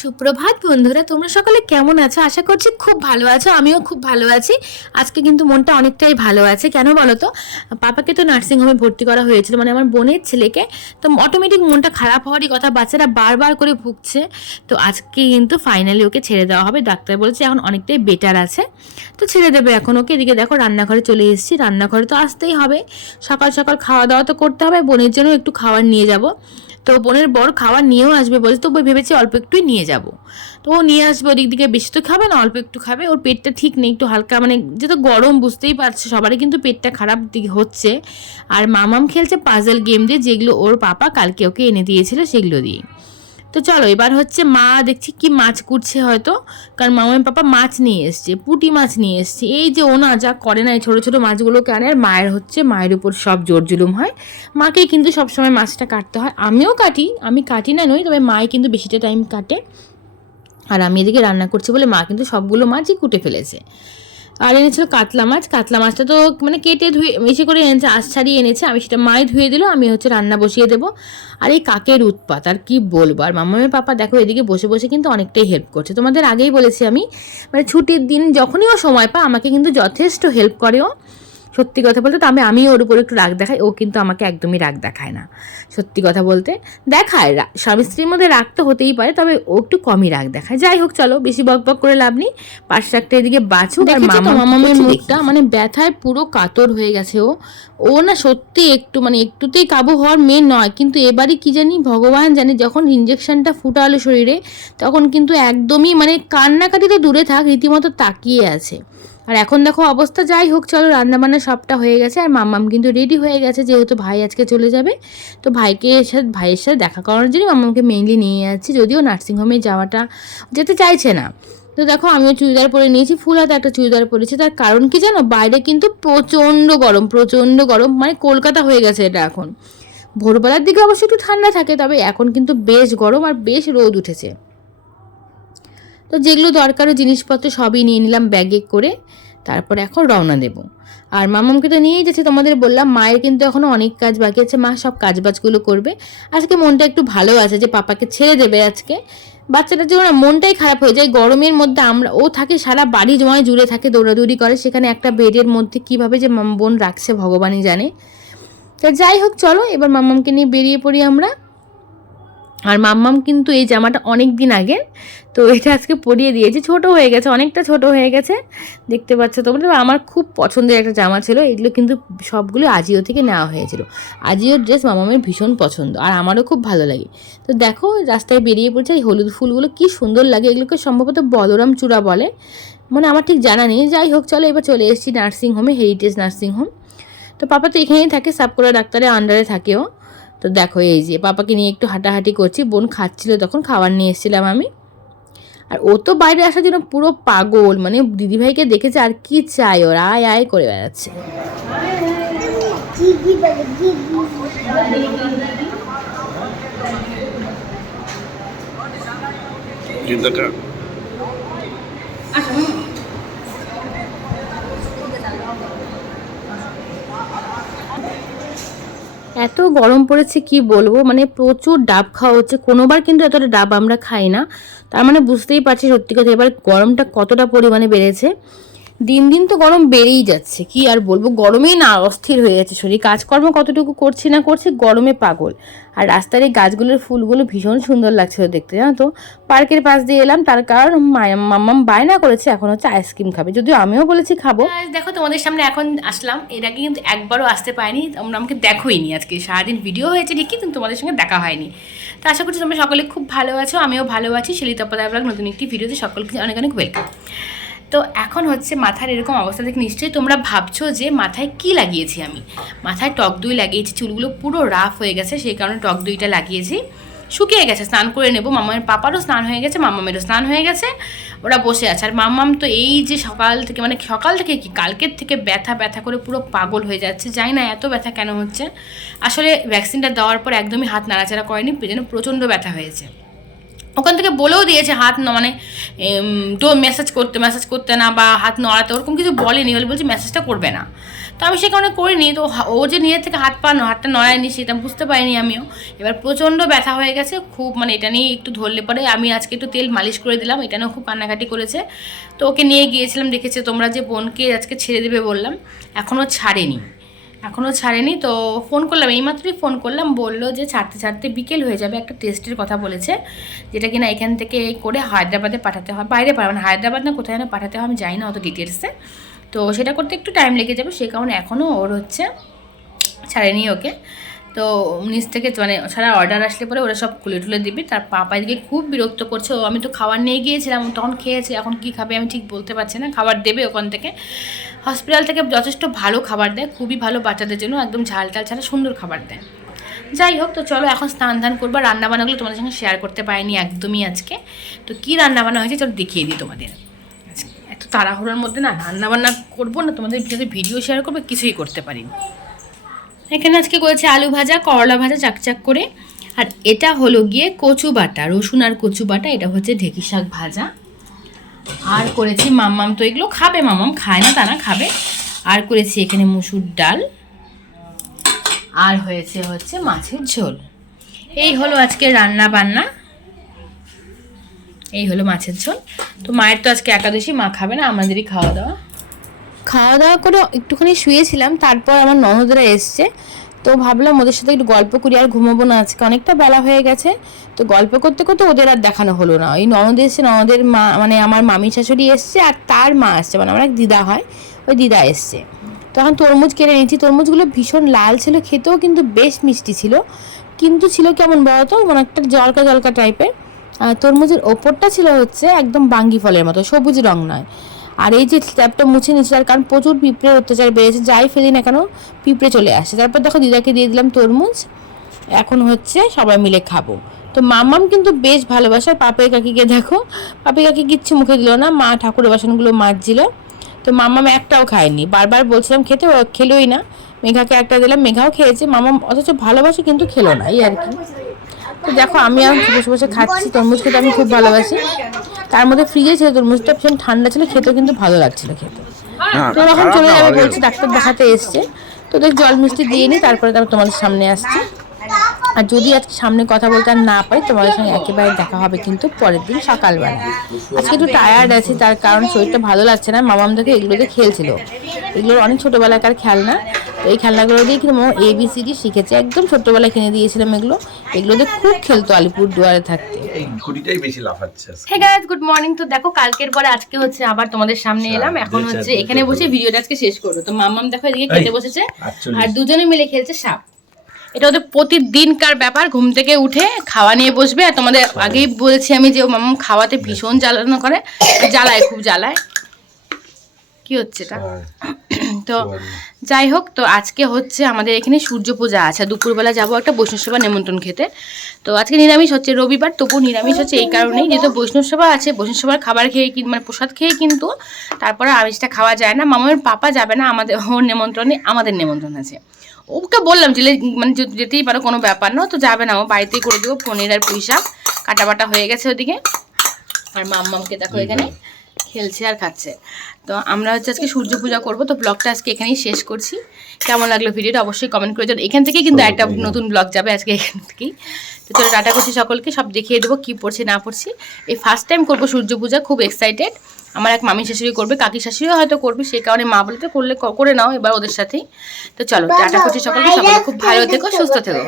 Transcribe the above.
সুপ্রভাত বন্ধুরা, তোমরা সকলে কেমন আছো? আশা করছি খুব ভালো আছো। আমিও খুব ভালো আছি। আজকে কিন্তু মনটা অনেকটাই ভালো আছে। কেন বলো তো? পাপাকে তো নার্সিংহোমে ভর্তি করা হয়েছিল, মানে আমার বোনের ছেলেকে। তো অটোমেটিক মনটা খারাপ হওয়ারই কথা, বাচ্চারা বারবার করে ভুগছে। তো আজকে কিন্তু ফাইনালি ওকে ছেড়ে দেওয়া হবে। ডাক্তার বলেছে এখন অনেকটাই বেটার আছে, তো ছেড়ে দেবে এখন ওকে। এদিকে দেখো রান্নাঘরে চলে এসেছি। রান্নাঘরে তো আসতেই হবে, সকাল সকাল খাওয়া দাওয়া তো করতে হবে। বোনের জন্য একটু খাবার নিয়ে যাব। তো বোনের বর খাবার নিয়েও আসবে বলে, তো ভেবেছি অল্প একটুই নিয়ে যাব। তো ও নিয়ে আসবে, ওদিক দিকে বেশি তো খাবে না, অল্প একটু খাবে। ওর পেটটা ঠিক নেই, একটু হালকা, মানে যেহেতু গরম বুঝতেই পারছে, সবারই কিন্তু পেটটা খারাপ দিকে হচ্ছে। আর মামাম খেলছে পাজল গেম দিয়ে, যেগুলো ওর পাপা কালকে ওকে এনে দিয়েছিল সেগুলো দিয়ে। তো চলো এবার হচ্ছে মা দেখছি কি মাছ কুটছে হয়তো, কারণ মামার পাপা মাছ নিয়ে এসছে, পুঁটি মাছ নিয়ে এসছে। এই যে ও না যা করে না, এই ছোটো ছোটো মাছগুলোকে আনে, আর মায়ের উপর সব জোর জুলুম হয়। মাকে কিন্তু সবসময় মাছটা কাটতে হয়, আমিও কাটি, আমি কাটি না নই, তবে মাই কিন্তু বেশিটা টাইম কাটে। আর আমি এদিকে রান্না করছি বলে মা কিন্তু সবগুলো মাছই কুটে ফেলেছে। আর এনেছিল কাতলা মাছ। কাতলা মাছটা তো মানে কেটে ধুয়ে মিশে করে এনেছে, আঁশ ছাড়িয়ে এনেছে। আমি সেটা মাই ধুয়ে দিল, আমি হচ্ছে রান্না বসিয়ে দেবো। আর এই কাকের উৎপাত আর কি বলবো। আর মামামের পাপা দেখো এদিকে বসে বসে কিন্তু অনেকটাই হেল্প করছে। তোমাদের আগেই বলেছি আমি, মানে ছুটির দিন যখনই ও সময় পায় আমাকে কিন্তু যথেষ্ট হেল্প করে ও। সত্যি কথা বলতে তো আমি ওর উপর একটু রাগ দেখাই, ও কিন্তু আমাকে একদমই রাগ দেখায় না। সত্যি কথা বলতে দেখায়, স্বামী স্ত্রীর মধ্যে রাগ তো হতেই পারে, তবে ও একটু কমই রাগ দেখায়। যাই হোক চলো, বেশি বকবক করে লাভ নেই। পাশ একটা এদিকে বাছুক, আর মামামের মুখটা মানে ব্যথায় পুরো কাতর হয়ে গেছে। ও না সত্যি একটু মানে একটুতেই কাবু হওয়ার মেয়ে নয়, কিন্তু এবারে কি জানি ভগবান জানে, যখন ইঞ্জেকশনটা ফুটালো শরীরে তখন কিন্তু একদমই মানে কান্নাকাটি তো দূরে থাক, রীতিমতো তাকিয়ে আছে। আর এখন দেখো অবস্থা। যাই হোক চলো, রান্নাবান্না সবটা হয়ে গেছে, আর মাম্মাম কিন্তু রেডি হয়ে গেছে, যেহেতু ভাই আজকে চলে যাবে। তো ভাইয়ের সাথে দেখা করার জন্য মাম্মামকে মেইনলি নিয়ে যাচ্ছি, যদিও নার্সিংহোমে যেতে চাইছে না। তো দেখো আমিও চুড়িদার পরে নিয়েছি, ফুল হাতে একটা চুড়িদার পরেছি। তার কারণ কি জানো, বাইরে কিন্তু প্রচণ্ড গরম, প্রচণ্ড গরম, মানে কলকাতা হয়ে গেছে এটা এখন। ভোরবেলার দিকে অবশ্য একটু ঠান্ডা থাকে, তবে এখন কিন্তু বেশ গরম আর বেশ রোদ উঠেছে। তো যেগুলো দরকারও জিনিসপত্র সবই নিয়ে নিলাম ব্যাগে করে। তারপর এখন রওনা দেব। আর মামামকে তো নিয়েই যাচ্ছে, তোমাদের বললাম মায়ের কিন্তু এখনও অনেক কাজ বাকি আছে, মা সব কাজবাজগুলো করবে। আজকে মনটা একটু ভালো আছে যে পাপাকে ছেড়ে দেবে আজকে। বাচ্চাটার জন্য না মনটাই খারাপ হয়ে যায় গরমের মধ্যে। ও থাকে সারা বাড়ি জুড়ে থাকে, দৌড়াদৌড়ি করে, সেখানে একটা বেডের মধ্যে কীভাবে যে বোন রাখছে ভগবানই জানে। তো যাই হোক চলো, এবার মামামকে নিয়ে বেরিয়ে পড়ি আমরা। আর মাম্মাম কিন্তু এই জামাটা অনেক দিন আগে, তো এটা আজকে পরিয়ে দিয়েছি। ছোট হয়ে গেছে, অনেকটা ছোট হয়ে গেছে, দেখতে পাচ্ছ তোমরা। আমার খুব পছন্দের একটা জামা ছিল, এগুলো কিন্তু সবগুলো আজিও থেকে নেওয়া হয়েছিল। আজিওর ড্রেস মামামের ভীষণ পছন্দ, আর আমারও খুব ভালো লাগে। তো দেখো রাস্তায় বেরিয়ে পড়ছে, এই হলুদ ফুলগুলো কি সুন্দর লাগে, এগুলোকে সম্ভবত বলরাম চূড়া বলে, মানে আমার ঠিক জানা নেই। যাই হোক চলো, এবার চলে এসেছি নার্সিংহোমে, হেরিটেজ নার্সিংহোম। তো পাপা তো এখানেই থাকে, সাবকোলা ডাক্তারের আন্ডারে থাকেও। তো দেখো এই যে পাপাকে নিয়ে একটু হাঁটাহাঁটি করছি, বোন খাচ্ছিল তখন, খাবার নিয়ে এসেছিলাম আমি। আর ও তো বাইরে আসার জন্য পুরো পাগল, মানে দিদিভাইকে দেখেছে আর কি চাই, ওর আয় আয় করে বেড়াচ্ছে। এত গরম পড়েছে কি বলবো, মানে প্রচুর ডাব খাওয়া হচ্ছে। কোনোবার কিন্তু এতটা ডাব আমরা খাই না, তার মানে বুঝতেই পারছি সত্যি কথা এবার গরমটা কতটা পরিমাণে বেড়েছে। দিন দিন তো গরম বেড়েই যাচ্ছে, কি আর বলবো, গরমেই না অস্থির হয়ে যাচ্ছে শরীর। কাজকর্ম কতটুকু করছি না করছি, গরমে পাগল। আর রাস্তার এই গাছগুলোর ফুলগুলো ভীষণ সুন্দর লাগছিল দেখতে, জানো তো। পার্কের পাশ দিয়ে এলাম, তার কারণ মাম্মাম বায়না করেছে এখন হচ্ছে আইসক্রিম খাবে, যদিও আমিও বলেছি খাবো। দেখো তোমাদের সামনে এখন আসলাম, এর আগে কিন্তু একবারও আসতে পারিনি, তোমরা আমাকে দেখোইনি। আজকে সারাদিন ভিডিও হয়েছে ঠিকই, কিন্তু তোমাদের সঙ্গে দেখা হয়নি। তো আশা করছি তোমরা সকলে খুব ভালো আছো, আমিও ভালো আছি। শিলিতপা ব্লগ নতুন একটি ভিডিওতে সকলকে অনেক অনেক ওয়েলকাম। তো এখন হচ্ছে মাথার এরকম অবস্থা দেখে নিশ্চয়ই তোমরা ভাবছো যে মাথায় কি লাগিয়েছি আমি। মাথায় টক দই লাগিয়েছি, চুলগুলো পুরো রাফ হয়ে গেছে, সেই কারণে টক দইটা লাগিয়েছি। শুকিয়ে গেছে, স্নান করে নেবো। মামামের পাপারও স্নান হয়ে গেছে, মামামেরও স্নান হয়ে গেছে, ওরা বসে আছে। আর মামাম তো এই যে সকাল থেকে কি কালকের থেকে ব্যথা ব্যথা করে পুরো পাগল হয়ে যাচ্ছে, জানি না এত ব্যথা কেন হচ্ছে। আসলে ভ্যাকসিনটা দেওয়ার পর একদমই হাত নাড়াচাড়া করেনি, যেন প্রচণ্ড ব্যথা হয়েছে। ওখান থেকে বলেও দিয়েছে হাত মানে মেসেজ করতে না বা হাত নড়াতে, ওরকম কিছু বলেনি, হলে বলছে মেসেজটা করবে না। তো আমি সে কারণে করিনি। তো ও যে নিজের থেকে হাতটা নড়ায়নি সেটা বুঝতে পারিনি আমিও। এবার প্রচণ্ড ব্যথা হয়ে গেছে খুব, মানে এটা নিয়ে একটু ধরলে পরে আমি আজকে একটু তেল মালিশ করে দিলাম, এটা নিয়েও খুব কান্নাকাটি করেছে। তো ওকে নিয়ে গিয়েছিলাম, দেখেছে তোমরা যে বোনকে আজকে ছেড়ে দেবে বললাম, এখনও ছাড়েনি। তো ফোন করলাম, এইমাত্রই ফোন করলাম, বললো যে ছাড়তে বিকেল হয়ে যাবে। একটা টেস্টের কথা বলেছে, যেটা কিনা এখান থেকে করে হায়দ্রাবাদে পাঠাতে হয়, বাইরে মানে হায়দ্রাবাদ না কোথায় না পাঠাতে হয়, আমি জানি না অত ডিটেলসে। তো সেটা করতে একটু টাইম লেগে যাবে, সেই কারণে এখনও ওর ছাড়েনি ওকে। তো নিচ থেকে মানে সারা অর্ডার আসলে পরে ওরা সব খুলে দিবি। তার পাপা এদিকে খুব বিরক্ত করছে। ও আমি তো খাবার নিয়ে গিয়েছিলাম, তখন খেয়েছে, এখন কি খাবে আমি ঠিক বলতে পারছি না। খাবার দেবে ওখান থেকে, হসপিটাল থেকে যথেষ্ট ভালো খাবার দেয়, খুবই ভালো, বাচ্চাদের জন্য একদম ঝাল ছাড়া সুন্দর খাবার দেয়। যাই হোক, তো চলো এখন স্নান করবো। রান্নাবান্নাগুলো তোমাদের সঙ্গে শেয়ার করতে পারিনি একদমই আজকে। তো কী রান্নাবান্না হয়েছে চলো দেখিয়ে দিই তোমাদের। এত তাড়াহুড়োর মধ্যে না রান্নাবান্না করবো না, তোমাদের সাথে ভিডিও শেয়ার করবো, কিছুই করতে পারিনি। এখানে আজকে করেছে আলু ভাজা, করলা ভাজা চাকচাক করে, আর এটা হলো গিয়ে কচু বাটা, রসুন আর কচু বাটা, এটা হচ্ছে ঢেঁকি শাক ভাজা। আর করেছি মাম্মাম, তো এগুলো খাবে, মাম্মাম খায় না তা না, খাবে। আর করেছি এখানে মুসুর ডাল, আর হচ্ছে মাছের ঝোল। এই হলো আজকে রান্না বান্না, এই হলো মাছের ঝোল। তো মায়ের তো আজকে একাদশী, মা খাবে না, আমাদেরই খাওয়া দাওয়া করে একটুখানি শুয়েছিলাম। তারপর আমার ননদরা এসছে, তো ভাবলাম ওদের সাথে একটু গল্প করি, আর ঘুমাবো না আজকে, অনেকটা বেলা হয়ে গেছে। তো গল্প করতে করতে ওদের আর দেখানো হলো না। ওই ননদ এসছে, ননদের মা মানে আমার মামি শাশুড়ি এসছে, আর তার মা আসছে, মানে আমার এক দিদা হয়, ওই দিদা এসছে। তখন তরমুজ কেটে নিয়েছি, তরমুজগুলো ভীষণ লাল ছিল, খেতেও কিন্তু বেশ মিষ্টি ছিল, কিন্তু ছিল কেমন বলতো, মানে একটা জলকা টাইপের। তরমুজের ওপরটা ছিল হচ্ছে একদম বাঙ্গি ফলের মতো, সবুজ রং নয়। আর এই যে ট্যাপটা মুছে নিচ্ছে, তার কারণ প্রচুর পিঁপড়ের অত্যাচার বেড়েছে, যাই ফেলি না কেন পিঁপড়ে চলে আসে। তারপর দেখো দিদাকে দিয়ে দিলাম তরমুজ, এখন সবাই মিলে খাবো। তো মাম্মাম কিন্তু বেশ ভালোবাসে। পাপের কাকিকে দেখো, পাপের কাকি কিচ্ছু মুখে দিল না, মা ঠাকুরের বাসনগুলো মাজছিল। তো মাম্মাম একটাও খায়নি, বারবার বলছিলাম খেতে, খেলোই না। মেঘাকে একটা দিলাম, মেঘাও খেয়েছে, মাম্মাম অথচ ভালোবাসে কিন্তু খেলো না, এই আর কি। তো দেখো আমি আর বসে খাচ্ছি, তরমুজ খেতে আমি খুব ভালোবাসি। তার মধ্যে ফ্রিজে ছিল তরমুজটা, ভীষণ ঠান্ডা ছিল, খেতেও কিন্তু ভালো লাগছিল খেতে। তো এখন চলে যাবে বলছি, ডাক্তার দেখাতে এসছে। তো ওদের জল মিষ্টি দিয়ে নিই, তারপরে তোমাদের সামনে আসছি। আর যদি আজকে সামনে কথা বলতে আর না পারি, তোমাদের সঙ্গে একেবারে দেখা হবে কিন্তু পরের দিন সকালবেলা। আজকে একটু টায়ার্ড আছি, তার কারণ শরীরটা ভালো লাগছে না। মামাম দেখে এগুলোতে খেলছিল, এগুলোর অনেক ছোটোবেলাকার খেলনা। তো এই খেলনাগুলো দিয়ে কিন্তু মামা ABCD শিখেছে, একদম ছোট্টবেলায় কিনে দিয়েছিলাম এগুলোতে খুব খেলতো আলিপুর দুয়ারে থাকতে। Hey guys, good morning. তো দেখো কালকের পরে আজকে আবার তোমাদের সামনে এলাম। এখন এখানে বসে ভিডিওটা আজকে শেষ করবো। তো মাম্মাম দেখো এদিকে খেতে বসেছে, আর দুজনে মিলে খেলছে সাপ। এটা ওদের প্রতিদিনকার ব্যাপার, ঘুম থেকে উঠে খাওয়া নিয়ে বসবে। আর তোমাদের আগেই বলেছি আমি যে মাম্মাম খাওয়াতে ভীষণ জ্বালানো করে, খুব জ্বালায়। কি হচ্ছে এটা? তো যাই হোক, তো আজকে আমাদের এখানে সূর্য পূজা আছে, দুপুরবেলা যাবো একটা বৈষ্ণব সেবা নেমন্ত্রণ খেতে। তো আজকে নিরামিষ হচ্ছে, রবিবার, তবু নিরামিষ হচ্ছে এই কারণেই, যেহেতু বৈষ্ণব সেবা আছে, বৈষ্ণব সেবার খাবার খেয়ে মানে প্রসাদ খেয়ে কিন্তু তারপরে আমিষটা খাওয়া যায় না। মামার পাপা যাবে না, ওর নেমন্ত্রণে আমাদের নেমন্ত্রণ আছে। ওকে বললাম যে মানে যেতেই পারো, কোনো ব্যাপার না। তো যাবে না, ও বাড়িতেই করে দেবো। পনির আর পুঁই শাক কাটা হয়ে গেছে ওদিকে। আর মাম্মামকে দেখো এখানে খেলছে আর খাচ্ছে। তো আমরা আজকে সূর্য পূজা করবো। তো ব্লগটা আজকে এখানেই শেষ করছি। কেমন লাগলো ভিডিওটা অবশ্যই কমেন্ট করে জানাবেন। এখান থেকেই কিন্তু একটা নতুন ব্লগ যাবে আজকে এখান থেকেই। তো চলো টাটা করছি সকলকে, সব দেখিয়ে দেবো কী পড়ছি না পড়ছি। এই ফার্স্ট টাইম করবো সূর্য পূজা, খুব এক্সাইটেড। আমার এক মামি শাশুড়ি করবে, কাকি শাশুড়িও হয়তো করবে, সেই কারণে মা বলতে করে নাও এবার ওদের সাথেই। তো চলো টাটা করছি সকলকে, সকলে খুব ভালো থেকো, সুস্থ থেকো।